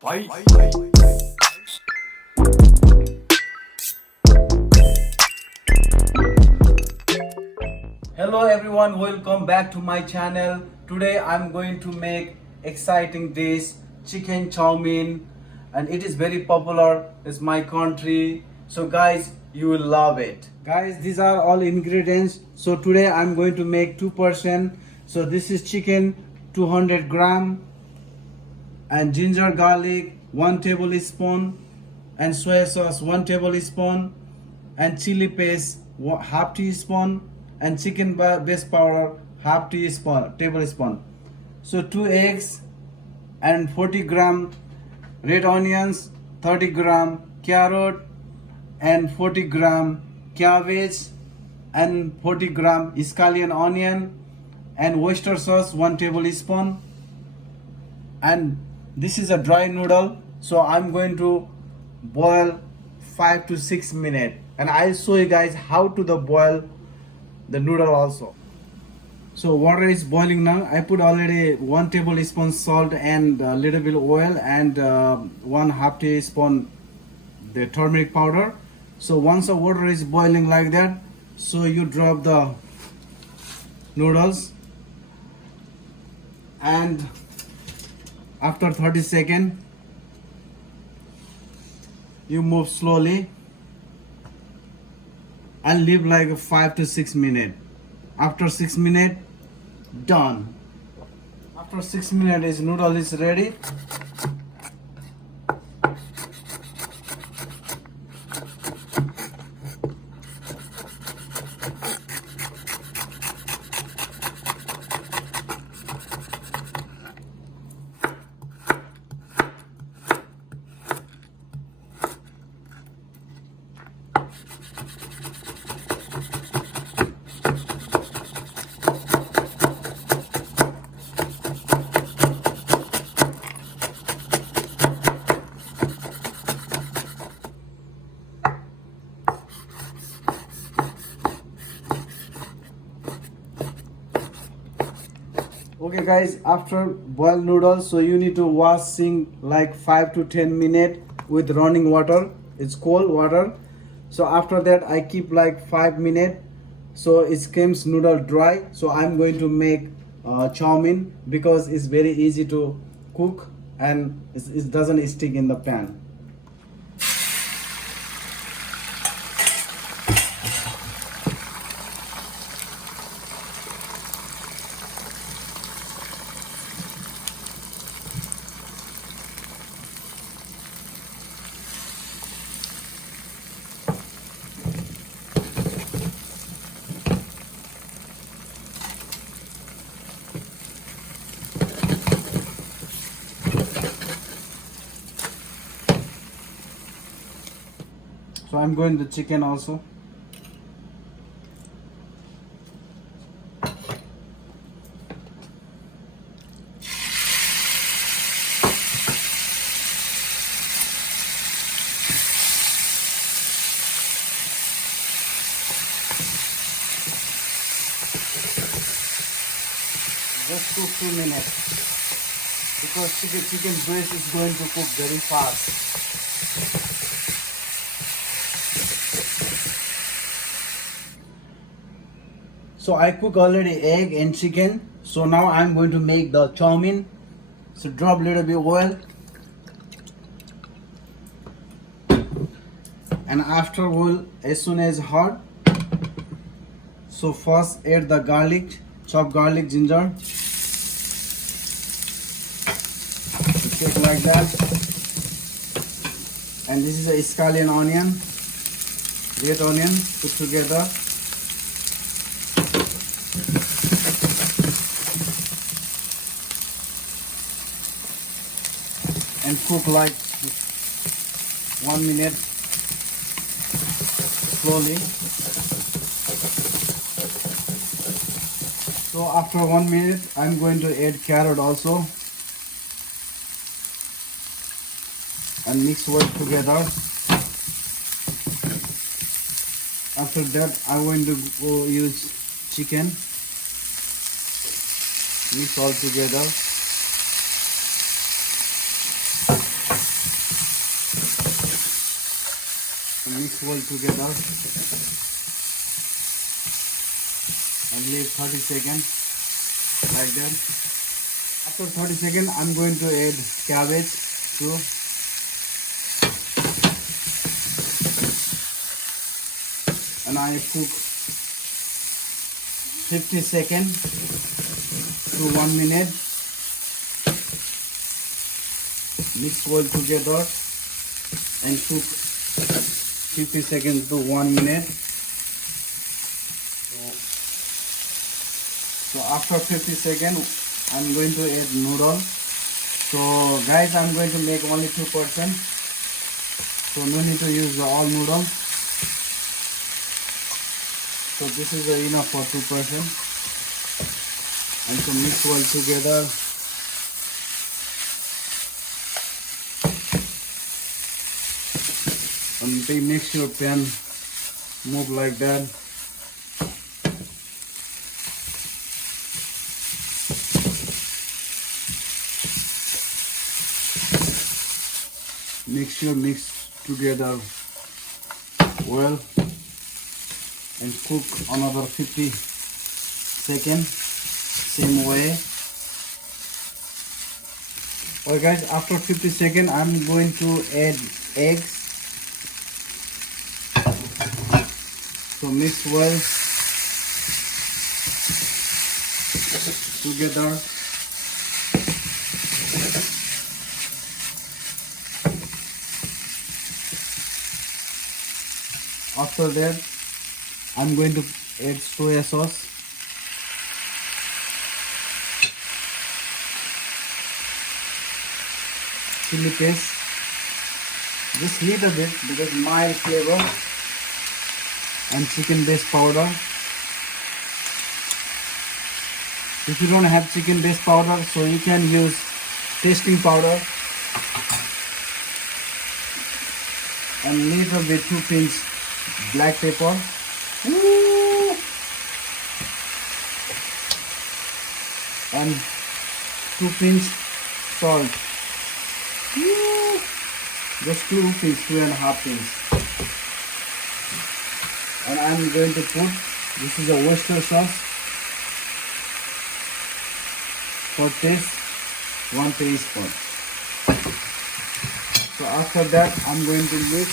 Fight. Hello everyone, welcome back to my channel. Today I'm going to make exciting dish chicken Chowmein, and it is very popular in my country. So guys, you will love it. Guys, these are all ingredients. So today I'm going to make 2%. So this is chicken 200 gram, and ginger garlic 1 tablespoon, and soy sauce 1 tablespoon, and chili paste half teaspoon, and chicken base powder half teaspoon tablespoon. So 2 eggs and 40 gram red onions, 30 gram carrot, and 40 gram cabbage, and 40 gram scallion onion, and oyster sauce 1 tablespoon. And this is a dry noodle, so I'm going to boil 5 to 6 minutes, and I'll show you guys how to the boil the noodle also. So water is boiling now. I put already 1 tablespoon salt and a little bit oil, and 1/2 teaspoon the turmeric powder. So once the water is boiling like that, so you drop the noodles, and after 30 seconds you move slowly and leave like 5 to 6 minutes. After 6 minutes, done. After 6 minutes, his noodle is ready. Okay guys, after boiled noodles, so you need to washing like 5 to 10 minutes with running water. It's cold water. So after that I keep like 5 minutes, so it comes noodle dry. So I'm going to make chow mein, because it's very easy to cook and it doesn't stick in the pan. So I'm going the chicken also. Just cook 2 minutes, because chicken breast is going to cook very fast. So I cook already egg and chicken. So now I'm going to make the chow mein. So drop little bit oil, and after oil, as soon as hot, so first add the garlic, chopped garlic, ginger. So cook like that. And this is a scallion onion, red onion, put together. And cook like 1 minute slowly. So after 1 minute, I'm going to add carrot also and mix well together. After that, I'm going to go use chicken, mix all together. Mix well together and leave 30 seconds like that. After 30 seconds, I'm going to add cabbage too. And I cook 50 seconds to 1 minute. Mix well together and cook 50 seconds to 1 minute. So after 50 seconds, I'm going to add noodle. So guys, I'm going to make only 2%. So no need to use the all noodle. So this is enough for 2%. And so mix well together. And make sure pan move like that. Make sure mix together well and cook another 50 seconds same way. Alright guys, after 50 seconds I'm going to add eggs. So mix well together. After that, I'm going to add soya sauce. Chili paste. Just little bit because mild flavor. And chicken base powder. If you don't have chicken base powder, so you can use tasting powder. And little bit 2 pinch black pepper. Woo! And 2 pinch salt. Woo! Just 2 pinch, 2.5 pinch. And I'm going to put, this is a oyster sauce. For taste, 1 teaspoon. So after that, I'm going to mix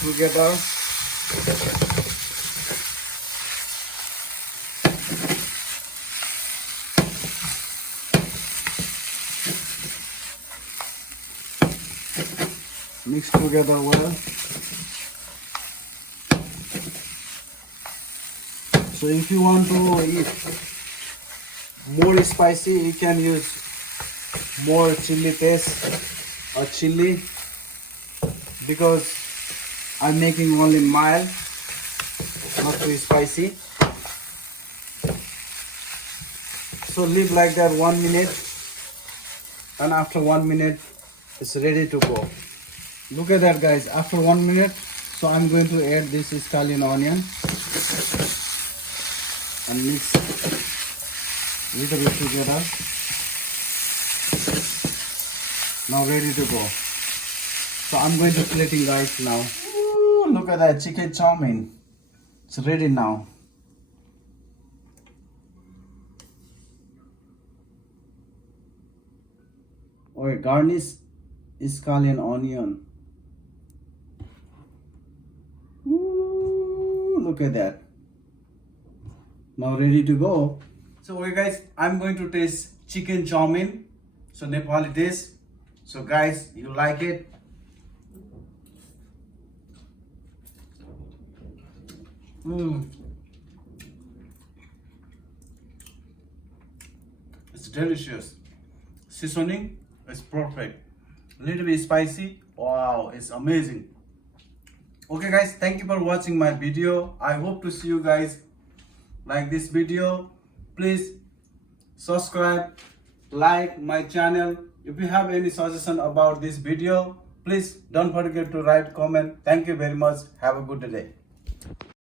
together. Mix together well. So if you want to eat more spicy, you can use more chili paste or chili, because I'm making only mild, not too spicy. So leave like that 1 minute, and after 1 minute it's ready to go. Look at that guys, after 1 minute. So I'm going to add this Italian onion and mix little bit together. Now ready to go. So I'm going to plating guys now. Ooh, look at that chicken chow mein. It's ready now. Or garnish Italian onion. Ooh, look at that. Now ready to go. So okay guys, I'm going to taste chicken chow mein. So Nepali taste. So guys, you like it? It's delicious. Seasoning is perfect. Little bit spicy. Wow, it's amazing. Okay guys, thank you for watching my video. I hope to see you guys like this video. Please subscribe, like my channel. If you have any suggestion about this video, please don't forget to write comment. Thank you very much. Have a good day.